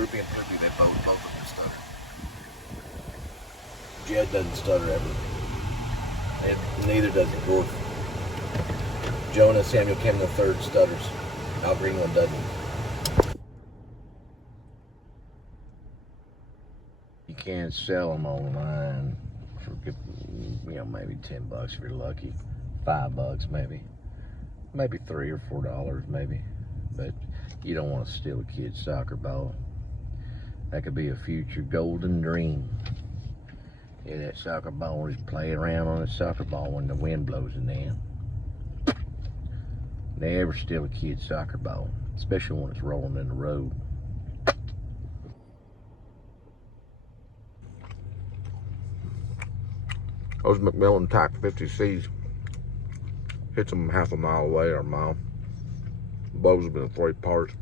Droopy and Poopy, they both of them stutter. Jed doesn't stutter ever. And neither does the dwarf. Jonah Samuel Cameron III stutters. Al Greenwood doesn't. You can sell them online for, maybe $10 if you're lucky. $5 maybe. Maybe $3 or $4 maybe. But you don't want to steal a kid's soccer ball. That could be a future golden dream. Yeah, that soccer ball is playing around on a soccer ball when the wind blows it down. Never steal a kid's soccer ball, especially when it's rolling in the road. Those McMillan Type 50Cs hits them half a mile away or a mile. Blows them into 3 parts,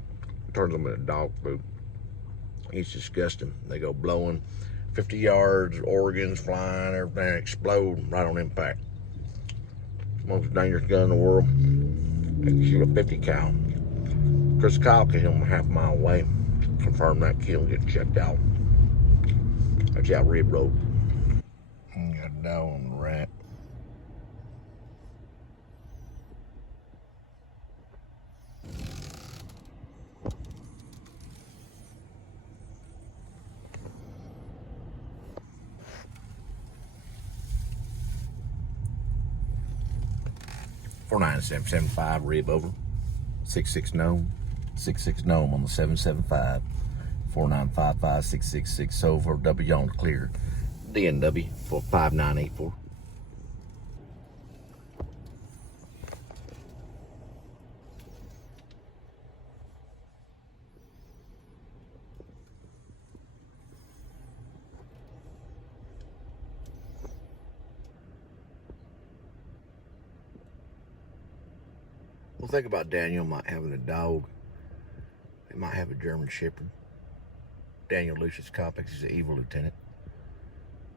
turns them into dog food. It's disgusting. They go blowing 50 yards, organs flying, everything explode right on impact. Most dangerous gun in the world. They can shoot a 50 cal. Chris Kyle can hit him a half mile away. Confirm that kill and get checked out. That's out Rib Road. Got a dog on the rat. $49775 rib over. 66 gnome. 66 gnome on the 775. 4955 over. W on clear. DNW for 5984. Well, think about Daniel might having a dog. They might have a German Shepherd. Daniel Lucius Copex is an evil lieutenant.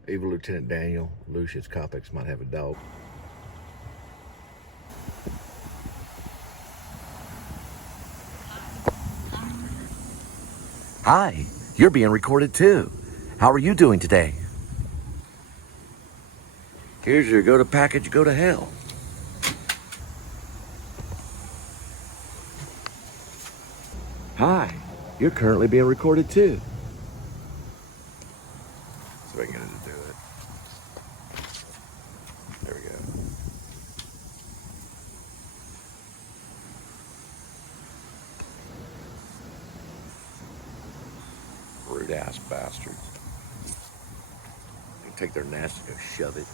Evil Lieutenant Daniel Lucius Copex might have a dog. Hi, you're being recorded too. How are you doing today? Here's your go to package, go to hell. Hi, you're currently being recorded too. So I can get it to do it. There we go. Rude ass bastards. They take their nasty and go shove it.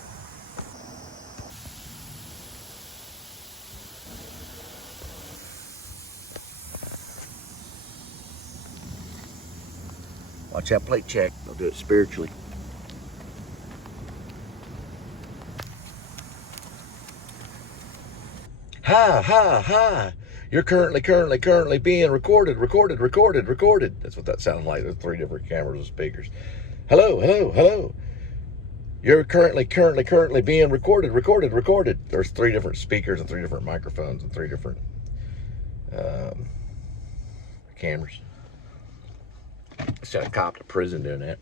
Watch that plate check. They'll do it spiritually. Hi, hi, hi. You're currently being recorded. That's what that sounded like. There's 3 different cameras and speakers. Hello. You're currently being recorded. There's 3 different speakers and 3 different microphones and 3 different cameras. I sent a cop to prison doing that.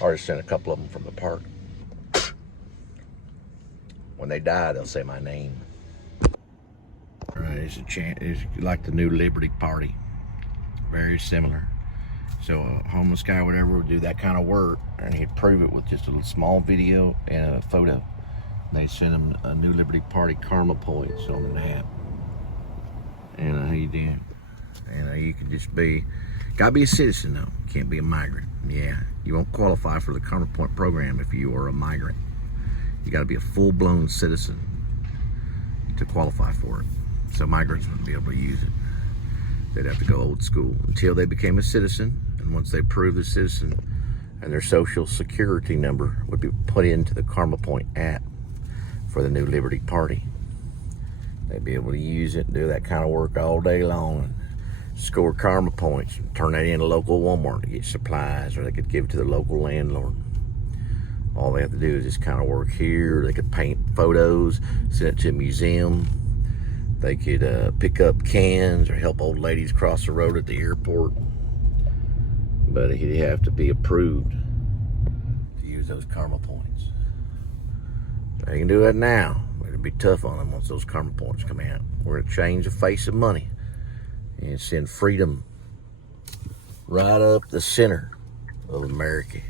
Or I sent a couple of them from the park. When they die, they'll say my name. All right, it's like the new Liberty Party. Very similar. So a homeless guy or whatever would do that kind of work, and he'd prove it with just a small video and a photo. They sent him a new Liberty Party karma points on the app. And he did. And you can just gotta be a citizen though. You can't be a migrant. Yeah, you won't qualify for the karma point program if you are a migrant. You gotta be a full-blown citizen to qualify for it. So migrants wouldn't be able to use it. They'd have to go old school until they became a citizen. And once they proved a citizen, and their social security number would be put into the Karma Point app for the new Liberty Party. They'd be able to use it and do that kind of work all day long and score karma points and turn that in a local Walmart to get supplies, or they could give it to the local landlord. All they have to do is just kind of work here. They could paint photos, send it to a museum. They could pick up cans or help old ladies cross the road at the airport. but he'd have to be approved to use those karma points. They can do that now, but it'll be tough on them once those karma points come out. We're gonna change the face of money and send freedom right up the center of America.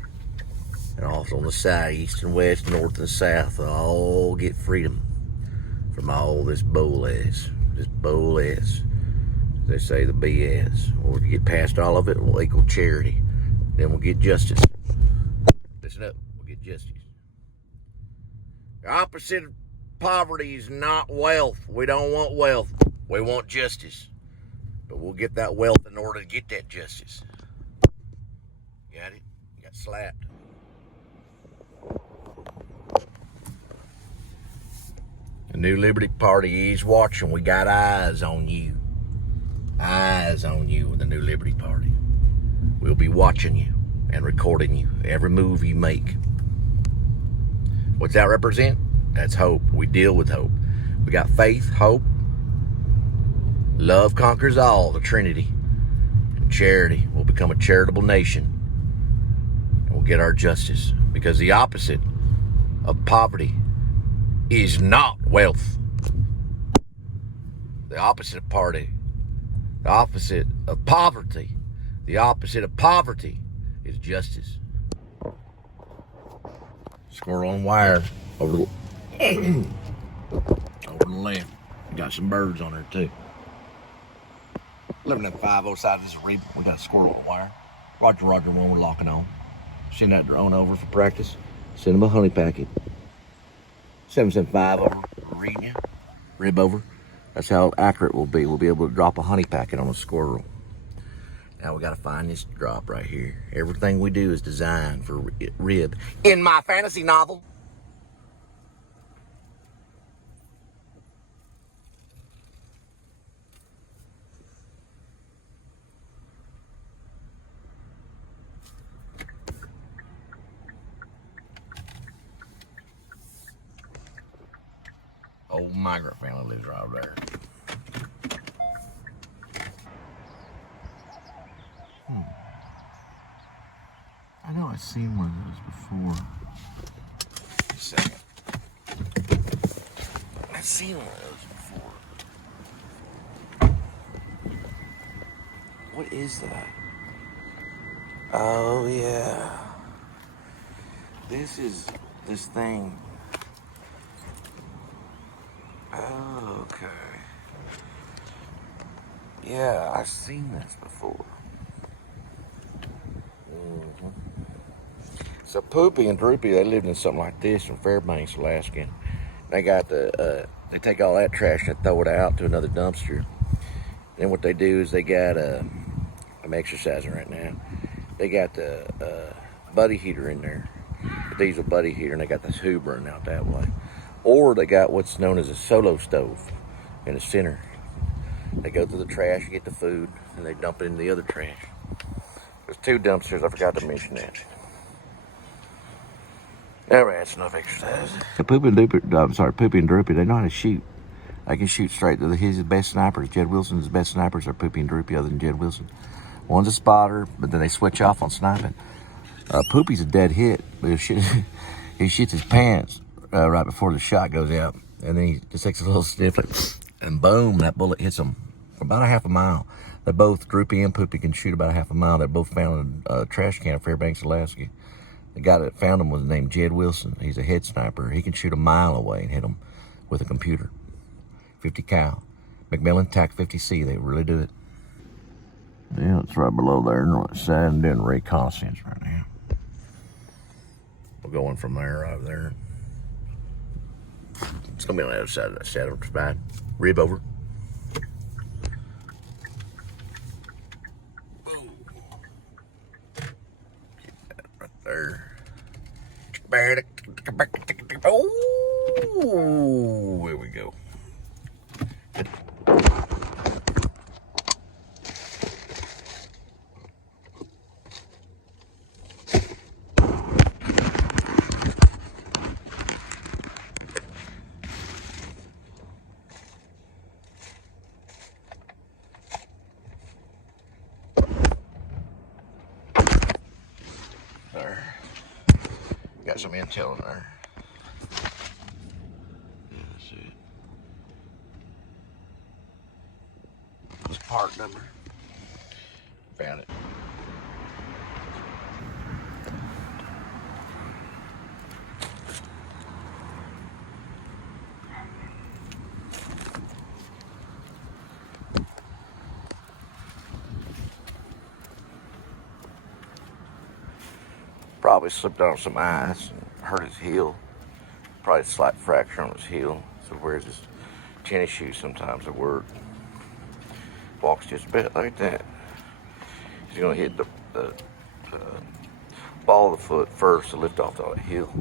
And also on the side, east and west, north and south, they'll all get freedom from all this bull ass. This bull ass. They say the BS. We'll get past all of it, we'll equal charity. Then we'll get justice. Listen up, we'll get justice. The opposite of poverty is not wealth. We don't want wealth. We want justice. But we'll get that wealth in order to get that justice. Got it? You got slapped. The New Liberty Party is watching. We got eyes on you. Eyes on you with the New Liberty Party. We'll be watching you and recording you. Every move you make. What's that represent? That's hope. We deal with hope. We got faith, hope. Love conquers all, the Trinity. And charity. We'll become a charitable nation. And we'll get our justice. Because the opposite of poverty is not wealth. The opposite of poverty. The opposite of poverty. The opposite of poverty is justice. Squirrel on wire over the over the left. Got some birds on there too. Living at 50 side of this reef, we got a squirrel on wire. Roger, Roger, when we're locking on. Send that drone over for practice. Send him a honey packet. 775 over, reading you. Rib over. That's how accurate we'll be. We'll be able to drop a honey packet on a squirrel. Now we got to find this drop right here. Everything we do is designed for rib. In my fantasy novel. Old migrant family lives right over there. I know I've seen one of those before. Just a second. I've seen one of those before. What is that? Oh yeah. This is this thing. Oh, okay. Yeah, I've seen this before. So Poopy and Droopy, they lived in something like this in Fairbanks, Alaska. They got they take all that trash and throw it out to another dumpster. Then what they do is they got I'm exercising right now. They got the buddy heater in there, the diesel buddy heater, and they got this Hoover burning out that way. Or they got what's known as a solo stove in the center. They go through the trash, get the food, and they dump it in the other trash. There's 2 dumpsters, I forgot to mention that. Never had enough exercise. Poopy and Droopy, they know how to shoot. They can shoot straight. They're his best snipers. Jed Wilson's best snipers are Poopy and Droopy, other than Jed Wilson. One's a spotter, but then they switch off on sniping. Poopy's a dead hit, but he shits his pants right before the shot goes out. And then he just takes a little sniff, and boom, that bullet hits him for about a half a mile. They both, Droopy and Poopy, can shoot about a half a mile. They're both found in a trash can in Fairbanks, Alaska. The guy that found him was named Jed Wilson. He's a head sniper. He can shoot a mile away and hit him with a computer. 50 cal. McMillan TAC 50C. They really do it. Yeah, it's right below there. North side. I'm doing reconnaissance right now. We're going from there over there. It's gonna be on the other side of that saddle spine. Rib over. Boom. Get that right there. Oh, here we go. Got some intel in there. Yeah, that's it. This part number. Found it. Probably slipped on some ice and hurt his heel. Probably a slight fracture on his heel. So he wears his tennis shoes sometimes at work. Walks just a bit like that. He's gonna hit the ball of the foot first to lift off the heel.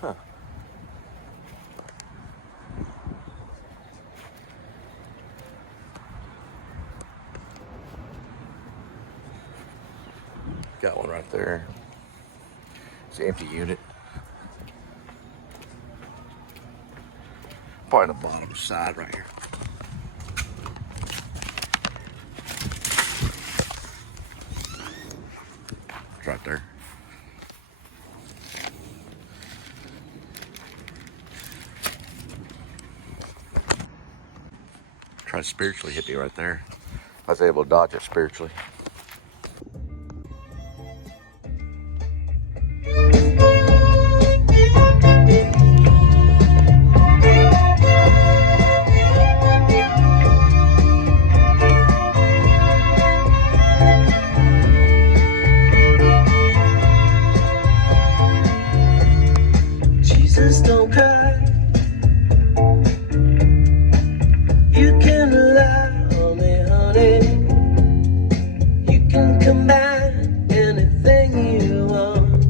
Huh. Got one right there. It's an empty unit. Probably the bottom side right here. It's right there. Tried to spiritually hit me right there. I was able to dodge it spiritually. Jesus, don't cry. You can rely on me, honey. You can combine anything you want.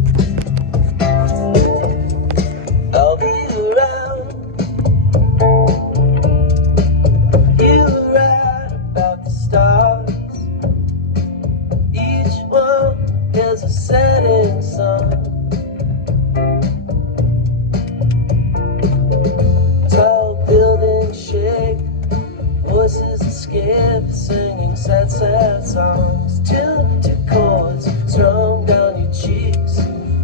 I'll be around. You were right about the stars. Each one is a setting sun. Voices escape, singing sad, sad songs. Tuned to chords strung down your cheeks.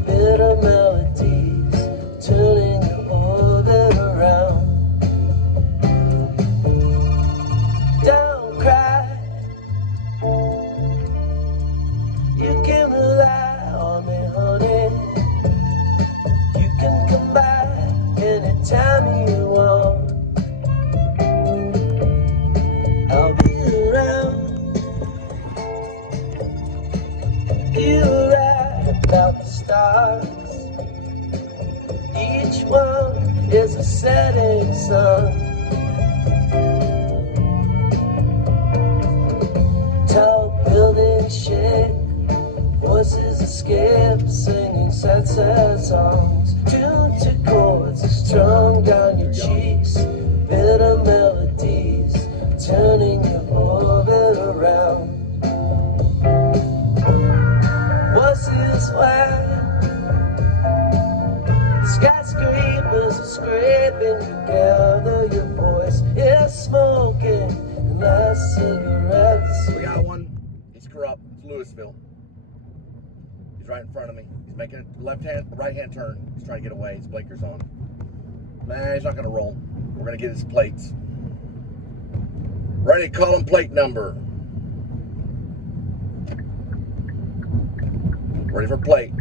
Bitter melodies turning your orbit around. Don't cry. You can rely on me, honey. You can come by anytime you want. I'll be around. You're right about the stars. Each one is a setting sun. Tall buildings shake, voices escape, singing sad, sad songs. Tuned to chords strung down your cheeks. Bitter melodies turning your orbit around. Voices wide, skyscrapers are scraping together. Your voice is smoking, and my cigarettes. We got one. He's corrupt. It's Lewisville. He's right in front of me. He's making a right-hand turn. He's trying to get away. His blinker's on. Nah, he's not gonna roll. We're gonna get his plates. Ready to call him plate number. Ready for plate.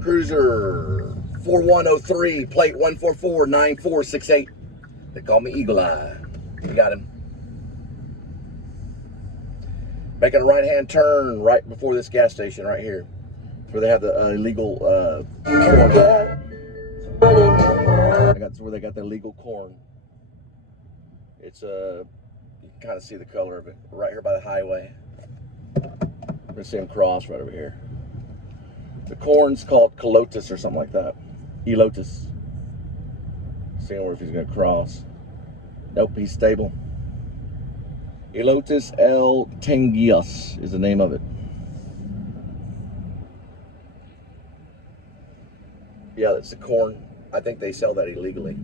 Cruiser 4103, plate 1449468. They call me Eagle Eye. We got him. Making a right-hand turn right before this gas station right here, where they have the illegal corn. That's where they got the illegal corn. It's you can kind of see the color of it right here by the highway. We're gonna see him cross right over here. The corn's called Calotus or something like that. Elotus. Seeing where if he's gonna cross. Nope, he's stable. Elotus El Tengios is the name of it. Yeah, that's the corn. I think they sell that illegally.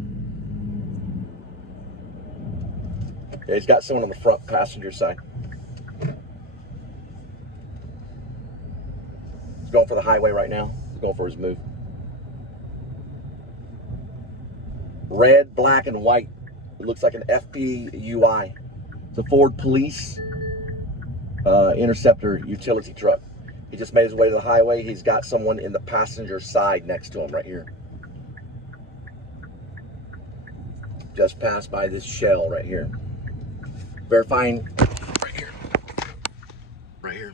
Yeah, he's got someone on the front passenger side. He's going for the highway right now. He's going for his move. Red, black, and white. It looks like an FPUI. It's a Ford Police Interceptor utility truck. He just made his way to the highway. He's got someone in the passenger side next to him right here. Just passed by this shell right here. Verifying right here. Right here.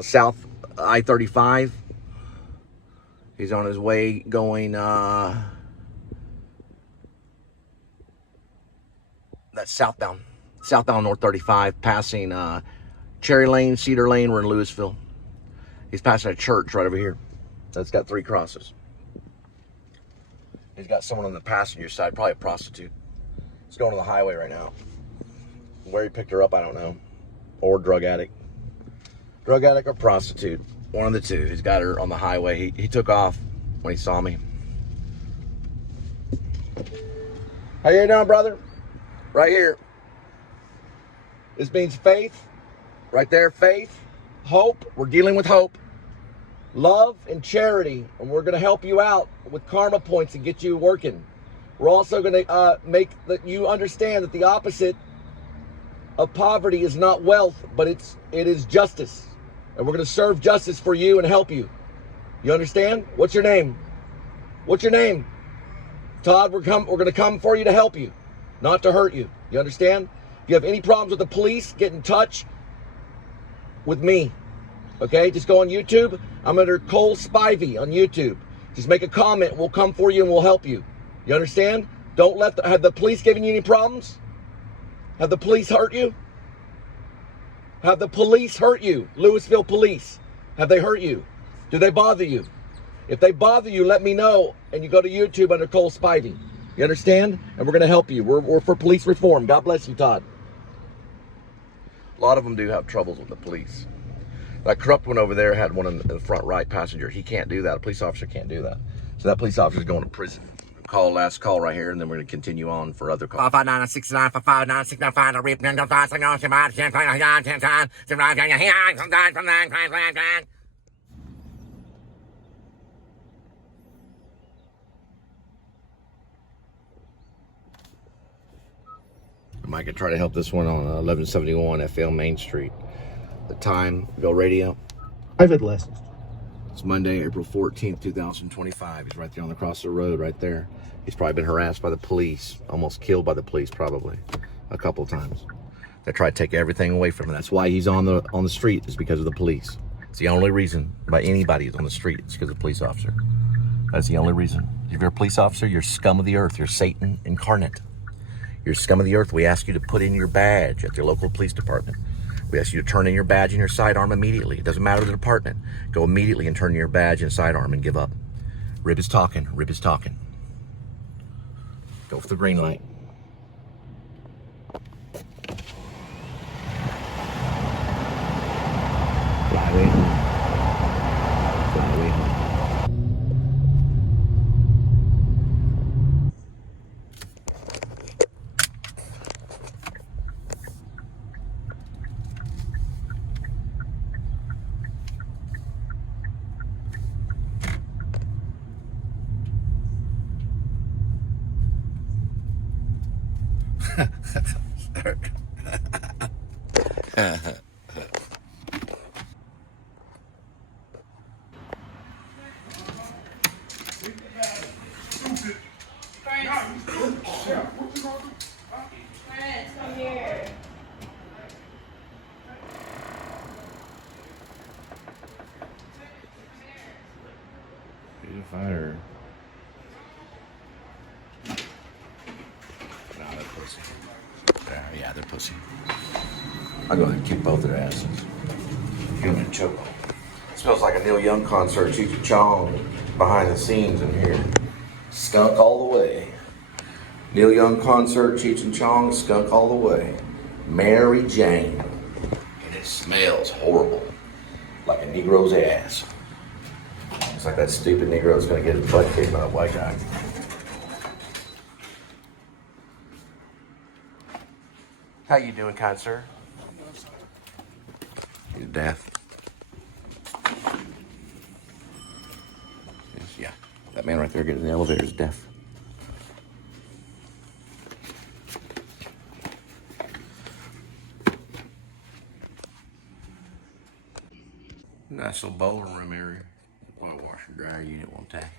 South I-35. He's on his way going, that's southbound. Southbound North 35, passing Cherry Lane, Cedar Lane. We're in Lewisville. He's passing a church right over here. That's got 3 crosses. He's got someone on the passenger side, probably a prostitute. He's going to the highway right now. Where he picked her up, I don't know. Or drug addict. Drug addict or prostitute. One of the two. He's got her on the highway. He took off when he saw me. How you doing, brother? Right here. This means faith. Right there, faith. Hope. We're dealing with hope. Love and charity. And we're going to help you out with karma points and get you working. We're also going to make that you understand that the opposite of poverty is not wealth, but it is justice. And we're going to serve justice for you and help you. You understand? What's your name? What's your name? Todd, we're going to come for you to help you, not to hurt you. You understand? If you have any problems with the police, get in touch with me. Okay? Just go on YouTube. I'm under Cole Spivey on YouTube. Just make a comment. We'll come for you and we'll help you. You understand? Don't let have the police given you any problems? Have the police hurt you? Have the police hurt you? Lewisville police. Have they hurt you? Do they bother you? If they bother you, let me know. And you go to YouTube under Cole Spivey. You understand? And we're going to help you. We're for police reform. God bless you, Todd. A lot of them do have troubles with the police. That corrupt one over there had one in the front right passenger. He can't do that. A police officer can't do that. So that police officer is going to prison. Last call right here, and then we're going to continue on for other calls. 55969 55969 rip and don't pass on to my 10 times. I might try to help this one on 1171 FL Main Street. The time, Go Radio. I've had lessons. It's Monday, April 14th, 2025. He's right there on the cross of the road, right there. He's probably been harassed by the police, almost killed by the police, probably a couple times. They try to take everything away from him. That's why he's on the street. Is because of the police. It's the only reason by anybody is on the street. It's because of a police officer. That's the only reason. If you're a police officer, you're scum of the earth. You're Satan incarnate. You're scum of the earth. We ask you to put in your badge at your local police department. We ask you to turn in your badge and your sidearm immediately. It doesn't matter the department. Go immediately and turn in your badge and sidearm and give up. Rib is talking. Rib is talking. Go for the green light. Flyway home. Flyway home. Fire. Nah, they're pussy. Yeah, they're pussy. I'll go ahead and kick both their asses. Give them a choke. Smells like a Neil Young concert. Cheech and Chong behind the scenes in here. Skunk all the way. Neil Young concert, Cheech and Chong, skunk all the way. Mary Jane. And it smells horrible. Like a Negro's ass. It's like that stupid Negro's gonna get his butt kicked by a white guy. How you doing, kind sir? He's deaf. Yeah, that man right there getting in the elevator is deaf. Nice little bowling room area. White washer and dryer unit one time.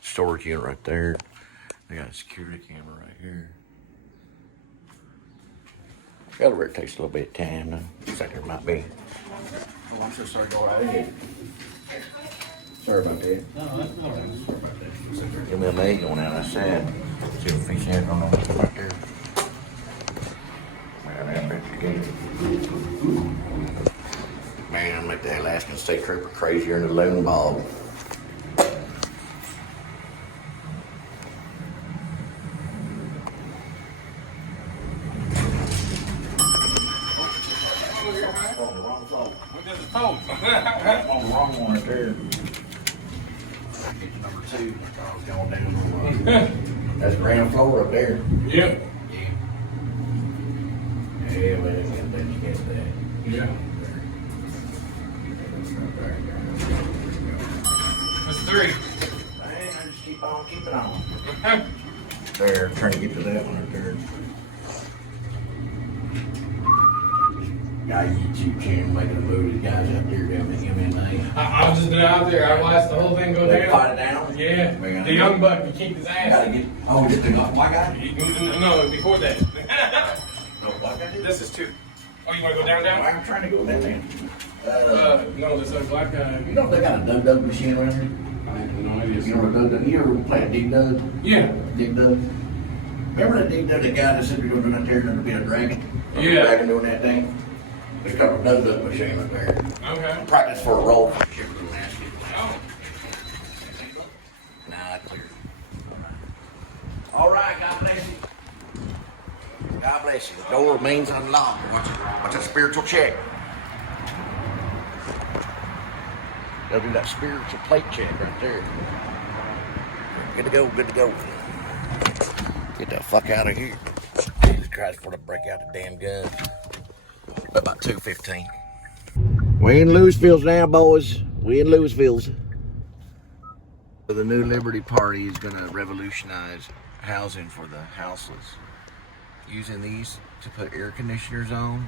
Storage unit right there. They got a security camera right here. Elevator takes a little bit of time though. Looks like there might be. Oh, I'm so sorry. Go right ahead. Sorry about that. No, that's not right. Sorry about that. Looks like there's a maid going out outside. See if fish head on the right there. Man, I'm like the Alaskan State Trooper crazier than the loon bog. On the wrong one right there. Number 2. I was going down. That's ground floor up there. Yep. Yeah, well, you get that. Yeah. That's 3. Man, I just keep on keeping on. There, trying to get to that one right there. Guy YouTube channel making a movie. The guys out there got me MMA. I was just out there. I watched the whole thing go They down. fight it down? Yeah. The young buck, he kicked his ass. Gotta get. Oh, just the white guy? No, before that. No, white guy did? This is 2. Oh, you want to go down? I'm trying to go down there. No, this other black guy. You know they got a dug machine around here? I have no idea. You know what a dug? You ever play a dig dug? Yeah. Dig dug? Remember that dig dug, the guy that said we were going to do that there and there'd be a dragon? Yeah. A dragon doing that thing? There's a couple of dug machine up there. Okay. Practice for a roll. Oh. Nah, clear. All right, God bless you. God bless you. The door remains unlocked. Watch a spiritual check. They'll do that spiritual plate check right there. Good to go, good to go. Get the fuck out of here. Jesus Christ, before they break out the damn gun. About 2:15. We in Lewisville now, boys. We in Lewisville. The new Liberty Party is going to revolutionize housing for the houseless. Using these to put air conditioners on,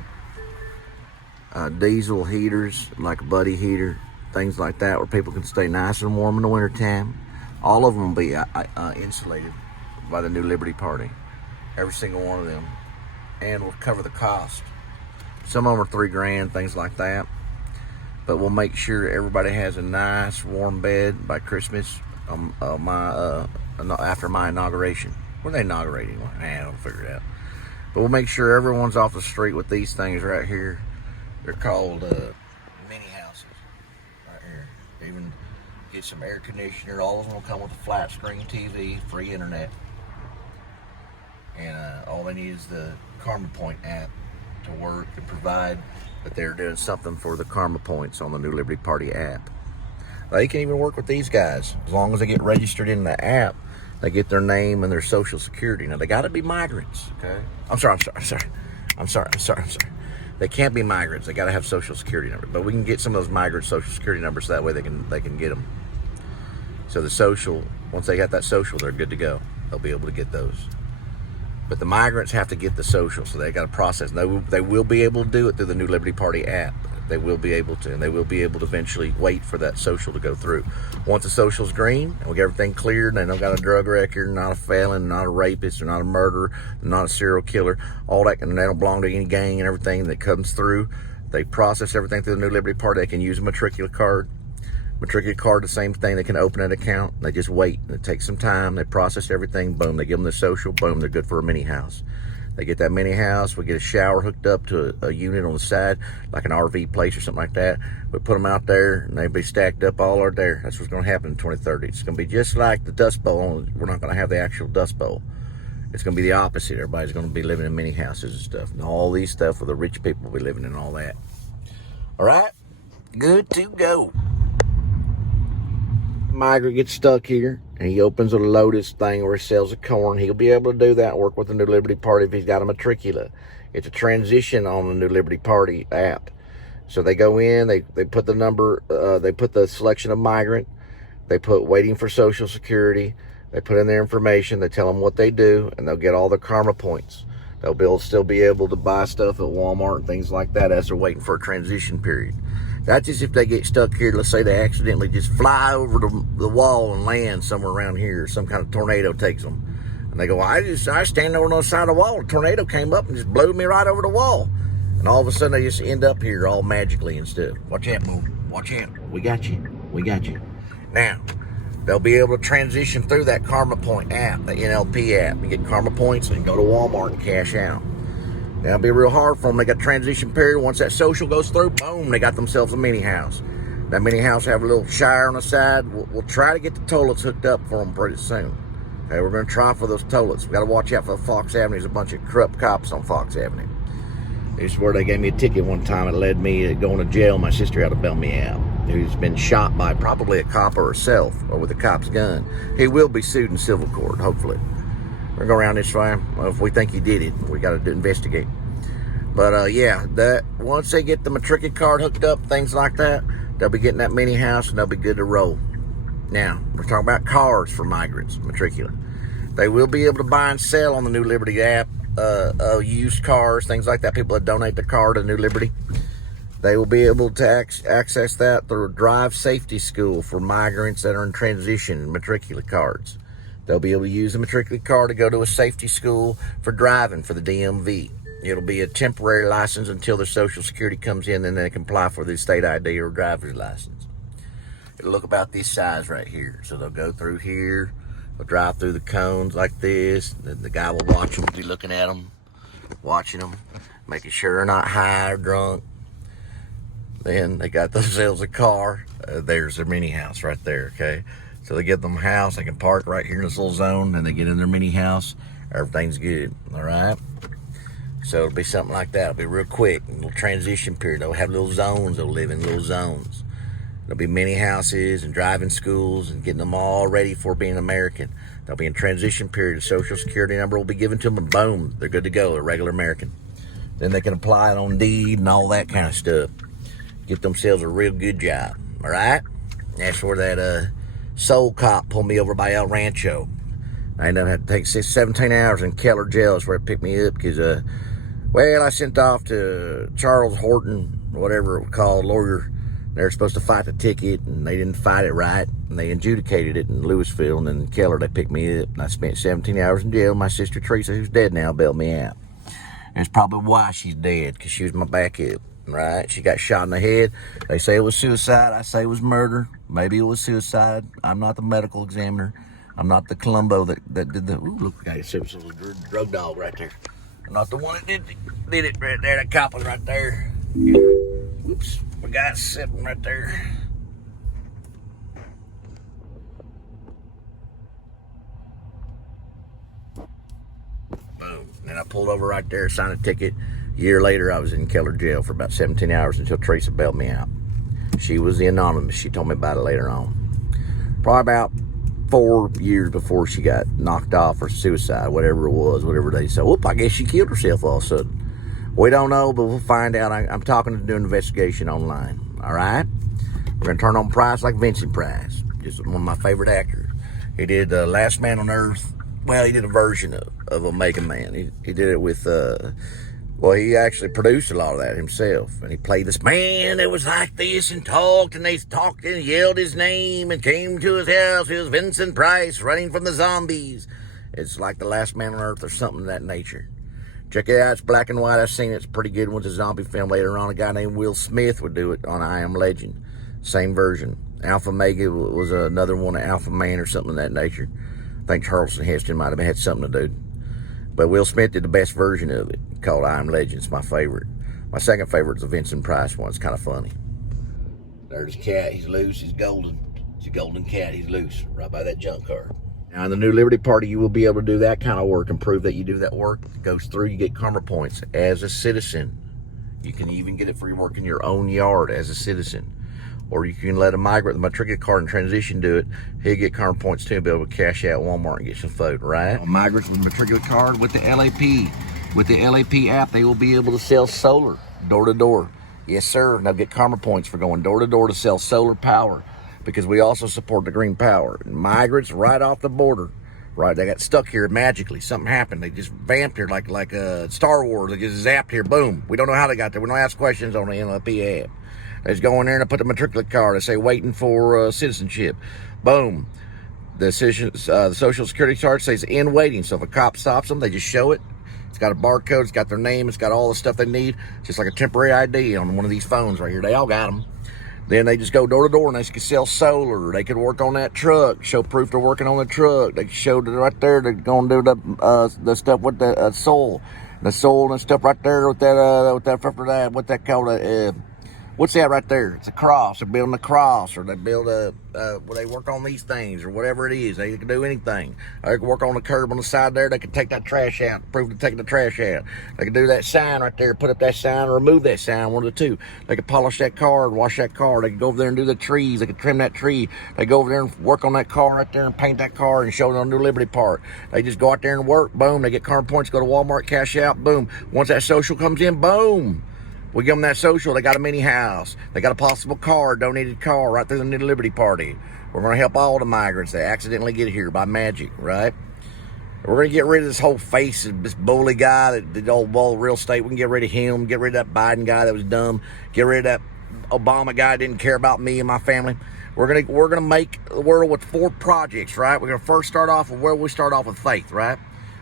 diesel heaters like a buddy heater, things like that, where people can stay nice and warm in the wintertime. All of them will be insulated by the new Liberty Party. Every single one of them. And we'll cover the cost. Some of them are $3 grand, things like that. But we'll make sure everybody has a nice warm bed by Christmas after my inauguration. When they inaugurate anyway, I don't figure it out. But we'll make sure everyone's off the street with these things right here. They're called mini houses right here. Even get some air conditioner. All of them will come with a flat screen TV, free internet. And all they need is the Karma Point app to work and provide that they're doing something for the Karma Points on the new Liberty Party app. They can even work with these guys. As long as they get registered in the app, they get their name and their social security. Now, they got to be migrants, okay? I'm sorry. They can't be migrants. They got to have social security numbers. But we can get some of those migrant social security numbers so that way they can get them. So the social, once they got that social, they're good to go. They'll be able to get those. But the migrants have to get the social, so they got to process. They will be able to do it through the new Liberty Party app. They will be able to, and they will be able to eventually wait for that social to go through. Once the social's green, and we get everything cleared, and they don't got a drug record, not a felon, not a rapist, or not a murderer, not a serial killer, all that, and they don't belong to any gang and everything that comes through. They process everything through the new Liberty Party. They can use a matricular card. Matricular card, the same thing. They can open an account. They just wait. It takes some time. They process everything. Boom. They give them the social. Boom. They're good for a mini house. They get that mini house. We get a shower hooked up to a unit on the side, like an RV place or something like that. We put them out there, and they be stacked up all over there. That's what's going to happen in 2030. It's going to be just like the Dust Bowl. Only we're not going to have the actual Dust Bowl. It's going to be the opposite. Everybody's going to be living in mini houses and stuff. And all these stuff where the rich people will be living in all that. All right? Good to go. migrant gets stuck here and he opens a Lotus thing where he sells the corn, he'll be able to do that and work with the New Liberty Party if he's got a matricula. It's a transition on the New Liberty Party app. So they go in, they put the number, they put the selection of migrant, they put waiting for Social Security, they put in their information, they tell them what they do, and they'll get all the karma points. They'll still be able to buy stuff at Walmart and things like that as they're waiting for a transition period. That's just if they get stuck here. Let's say they accidentally just fly over the wall and land somewhere around here. Some kind of tornado takes them. And they go, I stand over on the side of the wall. A tornado came up and just blew me right over the wall. And all of a sudden they just end up here all magically and stuff. Watch out, Mo. Watch out. We got you. We got you. Now, they'll be able to transition through that Karma Point app, the NLP app, and get Karma Points and go to Walmart and cash out. That'll be real hard for them. They got transition period. Once that social goes through, boom, they got themselves a mini house. That mini house have a little shire on the side. We'll try to get the toilets hooked up for them pretty soon. Okay, we're going to try for those toilets. We got to watch out for Fox Avenue. There's a bunch of corrupt cops on Fox Avenue. They swear they gave me a ticket one time. It led me to going to jail. My sister had to bail me out. Who's been shot by probably a cop or herself, or with a cop's gun. He will be sued in civil court, hopefully. We're going to go around this way. Well, if we think he did it, we got to investigate. But yeah, that once they get the matriculate card hooked up, things like that, they'll be getting that mini house and they'll be good to roll. Now, we're talking about cars for migrants, matriculate. They will be able to buy and sell on the New Liberty app, used cars, things like that. People that donate the car to New Liberty, they will be able to access that through a drive safety school for migrants that are in transition, matriculate cards. They'll be able to use a matriculate card to go to a safety school for driving for the DMV. It'll be a temporary license until their Social Security comes in, and they can apply for the state ID or driver's license. It'll look about this size right here. So they'll go through here, they'll drive through the cones like this. The guy will watch them, be looking at them, watching them, making sure they're not high or drunk. Then they got themselves a car. There's their mini house right there, okay? So they get them a house, they can park right here in this little zone, then they get in their mini house, everything's good, all right? So it'll be something like that. It'll be real quick, a little transition period. They'll have little zones, they'll live in little zones. There'll be mini houses and driving schools and getting them all ready for being American. They'll be in transition period. A Social Security number will be given to them, and boom, they're good to go. They're regular American. Then they can apply it on deed and all that kind of stuff. Get themselves a real good job, all right? That's where that soul cop pulled me over by El Rancho. I ended up having to take 17 hours in Keller jail. That's where it picked me up because, well, I sent off to Charles Horton, whatever it was called, lawyer. They were supposed to fight the ticket, and they didn't fight it right, and they adjudicated it in Lewisville, and then in Keller, they picked me up, and I spent 17 hours in jail. My sister Teresa, who's dead now, bailed me out. That's probably why she's dead, because she was my backup, right? She got shot in the head. They say it was suicide. I say it was murder. Maybe it was suicide. I'm not the medical examiner. I'm not the Columbo that did the, ooh, look, we got a little drug dog right there. I'm not the one that did it right there. That cop was right there. Whoops, we got it sitting right there. Boom, and I pulled over right there, signed a ticket. A year later, I was in Keller jail for about 17 hours until Teresa bailed me out. She was the anonymous. She told me about it later on. Probably about 4 years before she got knocked off or suicide, whatever it was, whatever they said. Whoop, I guess she killed herself all of a sudden. We don't know, but we'll find out. I'm talking to do an investigation online, all right? We're going to turn on Price like Vincent Price, just one of my favorite actors. He did Last Man on Earth. Well, he did a version of Omega Man. He did it with, well, he actually produced a lot of that himself. And he played this man that was like this and they talked and yelled his name and came to his house. It was Vincent Price running from the zombies. It's like The Last Man on Earth or something of that nature. Check it out. It's black and white. I've seen it. It's pretty good one. It's a zombie film. Later on, a guy named Will Smith would do it on I Am Legend. Same version. Alpha Mega was another one, Alpha Man or something of that nature. I think Charleston Heston might have had something to do. But Will Smith did the best version of it, called I Am Legend. It's my favorite. My second favorite is the Vincent Price one. It's kind of funny. There's his cat. He's loose. He's golden. He's a golden cat. He's loose right by that junk car. Now, in the New Liberty Party, you will be able to do that kind of work and prove that you do that work. It goes through. You get karma points as a citizen. You can even get it for your work in your own yard as a citizen. or you can let a migrant with a matriculate card in transition do it. He'll get karma points too and be able to cash out at Walmart and get some food, right? Migrants with a matriculate card with the LAP. With the LAP app, they will be able to sell solar door to door. Yes, sir. And they'll get karma points for going door to door to sell solar power, because we also support the green power. Migrants right off the border, right? They got stuck here magically. Something happened. They just vamped here like Star Wars. They just zapped here. Boom. We don't know how they got there. We don't ask questions on the NLP app. They just go in there and put the matriculate card. They say waiting for citizenship. Boom. The social security card says in waiting. So if a cop stops them, they just show it. It's got a barcode. It's got their name. It's got all the stuff they need. Just like a temporary ID on one of these phones right here. They all got them. Then they just go door to door and they can sell solar. They could work on that truck, show proof they're working on the truck. They showed it right there. They're going to do the stuff with the soil and stuff right there with that what that called what's that right there? It's a cross. They're building a cross, or they build they work on these things, or whatever it is. They can do anything. They can work on the curb on the side there. They can take that trash out, prove they're taking the trash out. They can do that sign right there, put up that sign, or remove that sign, one of the two. They can polish that car and wash that car. They can go over there and do the trees. They can trim that tree. They go over there and work on that car right there and paint that car and show it on the New Liberty Park. They just go out there and work. Boom. They get karma points, go to Walmart, cash out. Boom. Once that social comes in, boom. We give them that social. They got a mini house. They got a possible car, donated car right through the New Liberty Party. We're going to help all the migrants that accidentally get here by magic, right? We're going to get rid of this whole face of this bully guy that did all real estate. We can get rid of him. Get rid of that Biden guy that was dumb. Get rid of that Obama guy that didn't care about me and my family. We're gonna make the world with 4 projects, right? We're going to first start off with where we start off with faith, right?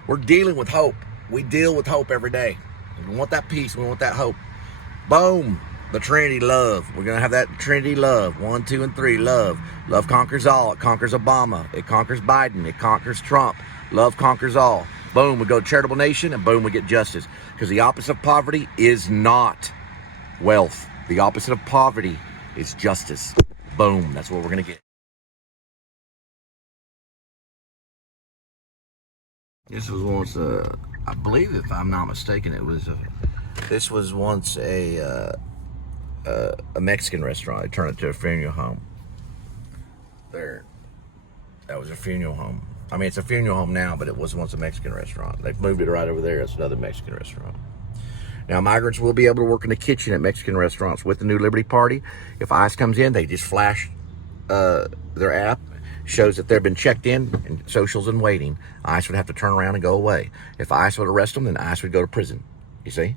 We're dealing with hope. We deal with hope every day. We want that peace. We want that hope. Boom. The Trinity, love. We're going to have that Trinity, love. 1, 2, and 3, love. Love conquers all. It conquers Obama. It conquers Biden. It conquers Trump. Love conquers all. Boom. We go charitable nation, and boom, we get justice. Because the opposite of poverty is not wealth. The opposite of poverty is justice. Boom. That's what we're going to get. This was once, I believe, if I'm not mistaken, this was once a Mexican restaurant. They turned it to a funeral home. There. That was a funeral home. I mean, it's a funeral home now, but it was once a Mexican restaurant. They've moved it right over there. It's another Mexican restaurant. Now, migrants will be able to work in the kitchen at Mexican restaurants with the New Liberty Party. If ICE comes in, they just flash their app. Shows that they've been checked in and socials and waiting. ICE would have to turn around and go away. If ICE would arrest them, then ICE would go to prison. You see?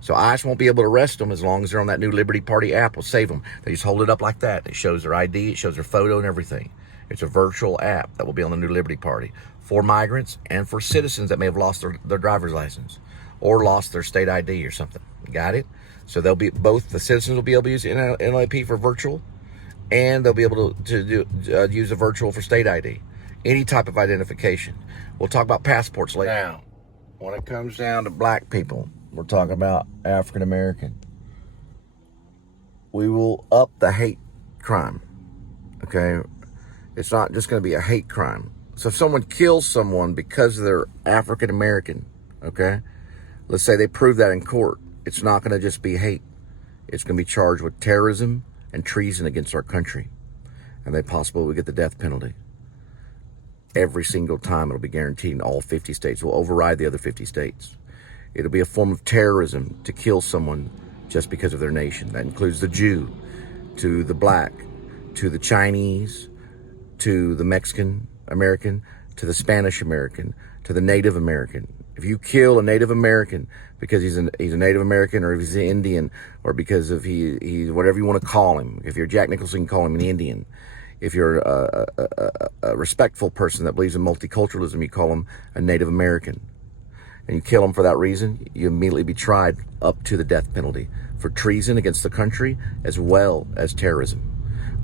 So ICE won't be able to arrest them as long as they're on that New Liberty Party app. Will save them. They just hold it up like that. It shows their ID. It shows their photo and everything. It's a virtual app that will be on the New Liberty Party for migrants and for citizens that may have lost their driver's license or lost their state ID or something. Got it? So they'll be both. The citizens will be able to use NLP for virtual, and they'll be able to use a virtual for state ID. Any type of identification. We'll talk about passports later. Now, when it comes down to black people, we're talking about African American. We will up the hate crime. Okay? It's not just going to be a hate crime. So if someone kills someone because they're African American, okay? Let's say they prove that in court. It's not going to just be hate. It's going to be charged with terrorism and treason against our country. And they possibly will get the death penalty. Every single time it'll be guaranteed in all 50 states. We'll override the other 50 states. It'll be a form of terrorism to kill someone just because of their nation. That includes the Jew, to the black, to the Chinese, to the Mexican American, to the Spanish American, to the Native American. If you kill a Native American because he's a Native American, or if he's an Indian, or because of he's whatever you want to call him. If you're Jack Nicholson, you call him an Indian. If you're a respectful person that believes in multiculturalism, you call him a Native American. And you kill him for that reason, you immediately be tried up to the death penalty for treason against the country as well as terrorism.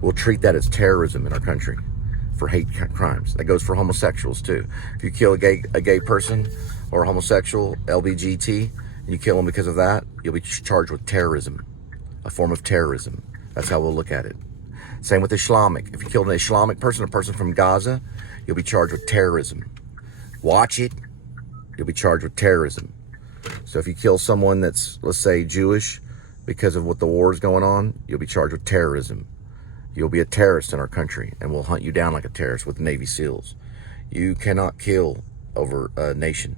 We'll treat that as terrorism in our country for hate crimes. That goes for homosexuals too. If you kill a gay person or a homosexual, LBGT, and you kill them because of that, you'll be charged with terrorism, a form of terrorism. That's how we'll look at it. Same with Islamic. If you killed an Islamic person, a person from Gaza, you'll be charged with terrorism. Watch it. You'll be charged with terrorism. So if you kill someone that's, let's say, Jewish because of what the war is going on, you'll be charged with terrorism. You'll be a terrorist in our country, and we'll hunt you down like a terrorist with Navy SEALs. You cannot kill over a nation,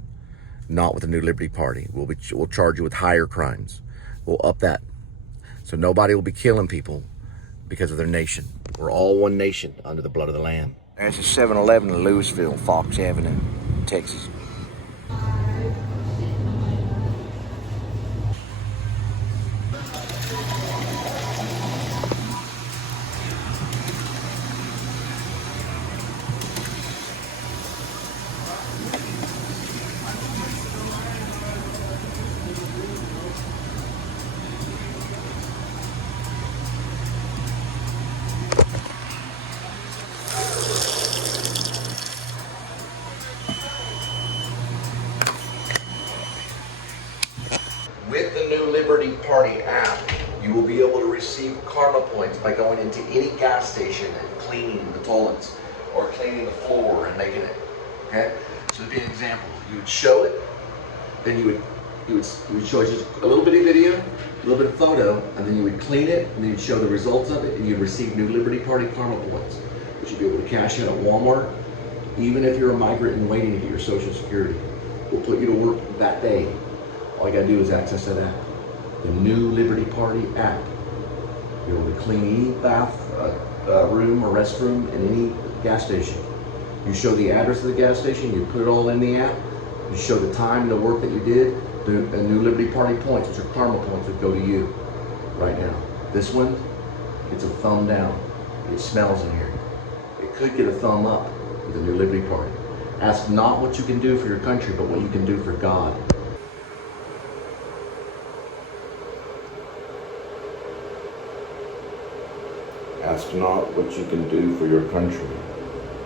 not with the New Liberty Party. We'll charge you with higher crimes. We'll up that. So nobody will be killing people because of their nation. We're all one nation under the blood of the Lamb. There's a 7-Eleven in Lewisville, Fox Avenue, Texas. With the New Liberty Party app, you will be able to receive karma points by going into any gas station and cleaning the toilets or cleaning the floor and making it. Okay? So to be an example, you would show it, then you would show it just a little bit of video, a little bit of photo, and then you would clean it, and then you'd show the results of it, and you'd receive New Liberty Party karma points, which you'd be able to cash in at Walmart, even if you're a migrant and waiting to get your Social Security. We'll put you to work that day. All you gotta do is access that app. The New Liberty Party app. You're able to clean any bath room or restroom in any gas station. You show the address of the gas station, you put it all in the app, you show the time and the work that you did, the New Liberty Party points, which are karma points, that go to you right now. This one gets a thumb down. It smells in here. It could get a thumb up with the New Liberty Party. Ask not what you can do for your country, but what you can do for God. Ask not what you can do for your country,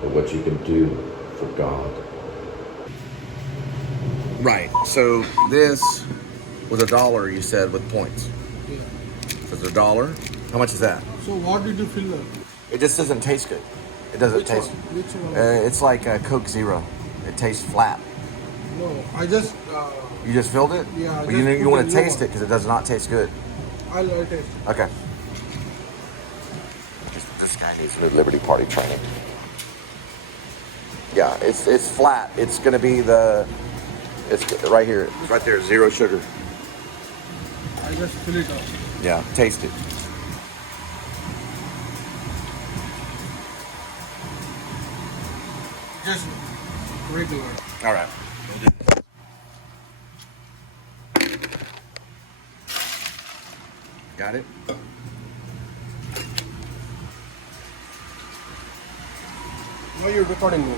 but what you can do for God. Right, so this was $1, you said, with points. Yeah. So it's $1. How much is that? So what did you fill up? It just doesn't taste good. It doesn't taste. Which one? It's like a Coke Zero. It tastes flat. No, I just. You just filled it? Yeah. Well, you want to taste it because it does not taste good. I'll taste it. Okay. This guy needs New Liberty Party training. Yeah, it's flat. It's gonna be it's right here. It's right there, 0 sugar. I just fill it up. Yeah, taste it. Just regular. All right. Got it? Now you're recording me.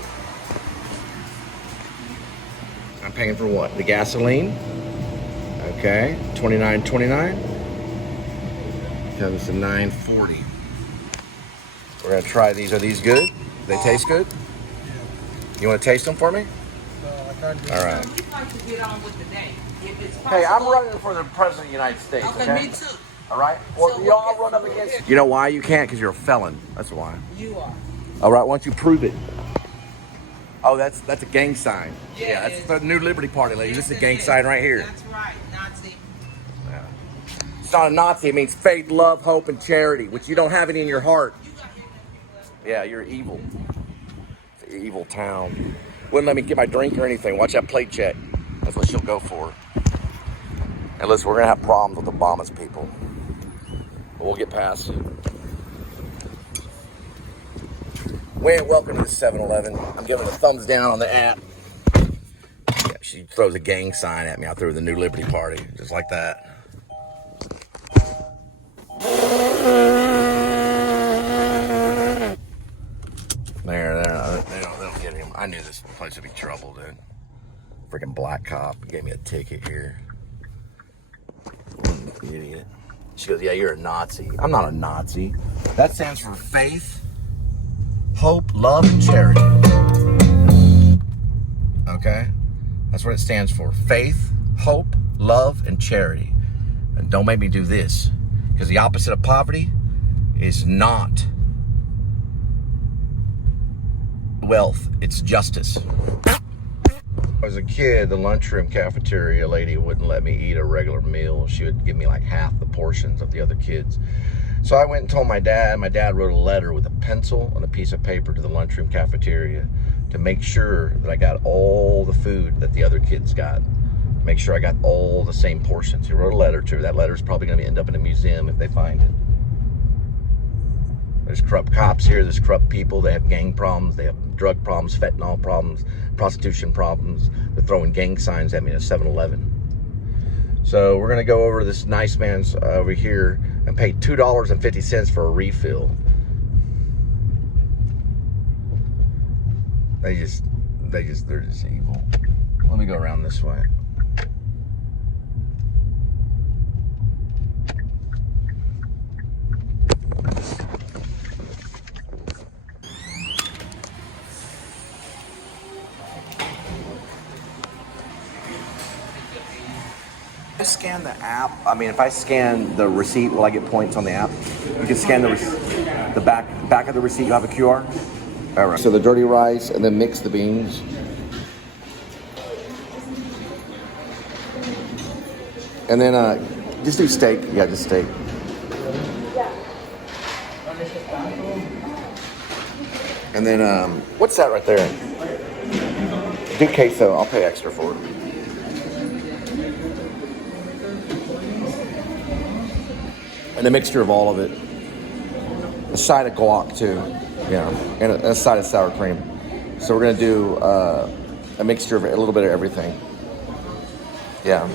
I'm paying for what? The gasoline? Okay, $29.29. Comes to $9.40. We're gonna try these. Are these good? They taste good? You wanna taste them for me? No, I can't do All right. We'd like to get on with the day, if it's possible. Hey, I'm running for the President of the United States, Okay, me too. All right? Well, So y'all we'll run up against... You know why you can't? Because you're a felon. That's why. You are. All right, why don't you prove it? Oh, that's a gang sign. Yeah, That's it the New Liberty Party, ladies. This is a gang sign right here. That's right, Nazi. Yeah. It's not a Nazi. It means faith, love, hope, and charity, which you don't have any in your heart. You got ignorant people. Yeah, you're evil. It's an evil town. Wouldn't let me get my drink or anything. Watch that plate check. That's what she'll go for. And listen, we're going to have problems with Obama's people. But we'll get past it. Wayne, welcome to the 7-Eleven. I'm giving a thumbs down on the app. Yeah, she throws a gang sign at me. I threw the New Liberty Party, just like that. There, they don't get him. I knew this place would be trouble, dude. Freaking black cop gave me a ticket here. Idiot. She goes, yeah, you're a Nazi. I'm not a Nazi. That stands for faith, hope, love, and charity. Okay? That's what it stands for. Faith, hope, love, and charity. And don't make me do this. Because the opposite of poverty is not wealth. It's justice. As a kid, the lunchroom cafeteria lady wouldn't let me eat a regular meal. She would give me like half the portions of the other kids. So I went and told my dad. My dad wrote a letter with a pencil and a piece of paper to the lunchroom cafeteria to make sure that I got all the food that the other kids got. Make sure I got all the same portions. He wrote a letter to her. That letter is probably going to end up in a museum if they find it. There's corrupt cops here. There's corrupt people. They have gang problems. They have drug problems, fentanyl problems, prostitution problems. They're throwing gang signs at me at a 7-Eleven. So we're going to go over to this nice man's over here and pay $2.50 for a refill. They're just evil. Let me go around this way. I scan the app. I mean, if I scan the receipt, will I get points on the app? You can scan the back of the receipt. You have a QR. All right. So the dirty rice, and then mix the beans. And then just do steak. Yeah, just steak. And then what's that right there? Do queso. I'll pay extra for it. And a mixture of all of it. A side of guac too, yeah, and a side of sour cream. So we're gonna do a mixture of a little bit of everything. Yeah.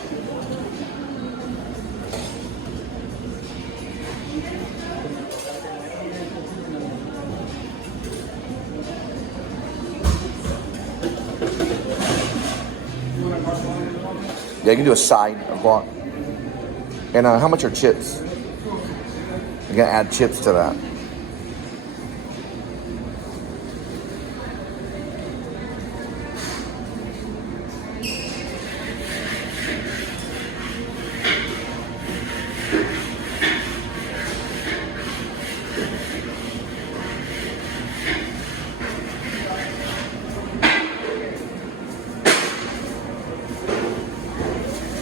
Yeah, you can do a side of guac. And how much are chips? You're gonna add chips to that.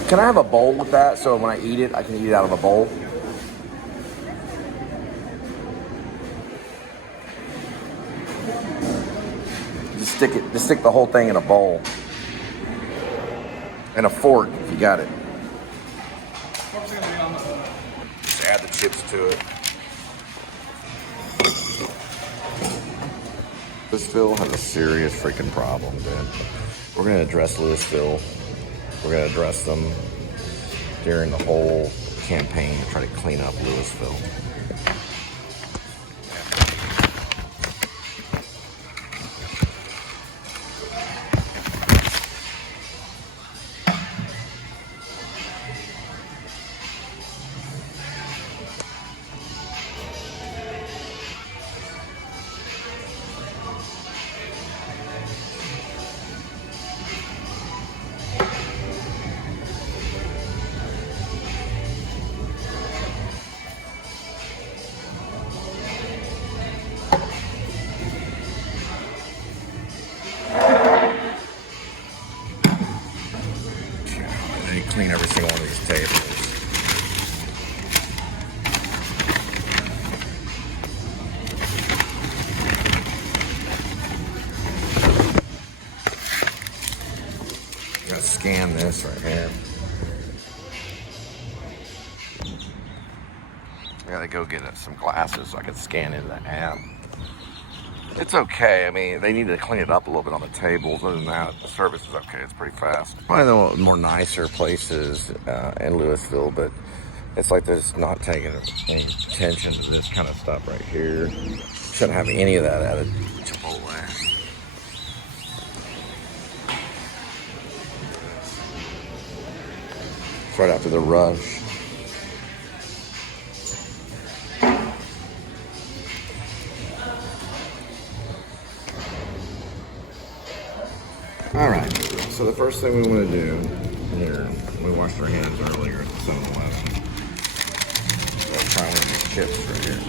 Can I have a bowl with that so when I eat it, I can eat it out of a bowl? Just stick the whole thing in a bowl. And a fork if you got it. Just add the chips to it. Lewisville has a serious freaking problem, dude. We're gonna address Lewisville. We're gonna address them during the whole campaign to try to clean up Lewisville. Clean every single one of these tables. I'm gonna scan this right here. I gotta go get some glasses so I can scan into the app. It's okay. I mean, they need to clean it up a little bit on the tables. Other than that, the service is okay. It's pretty fast. Probably the more nicer places in Lewisville, but it's like they're just not taking any attention to this kind of stuff right here. Shouldn't have any of that at a Chipotle. It's right after the rush. All right, so the first thing we want to do here, we washed our hands earlier at the 7-Eleven. So I'll try one of these chips right here.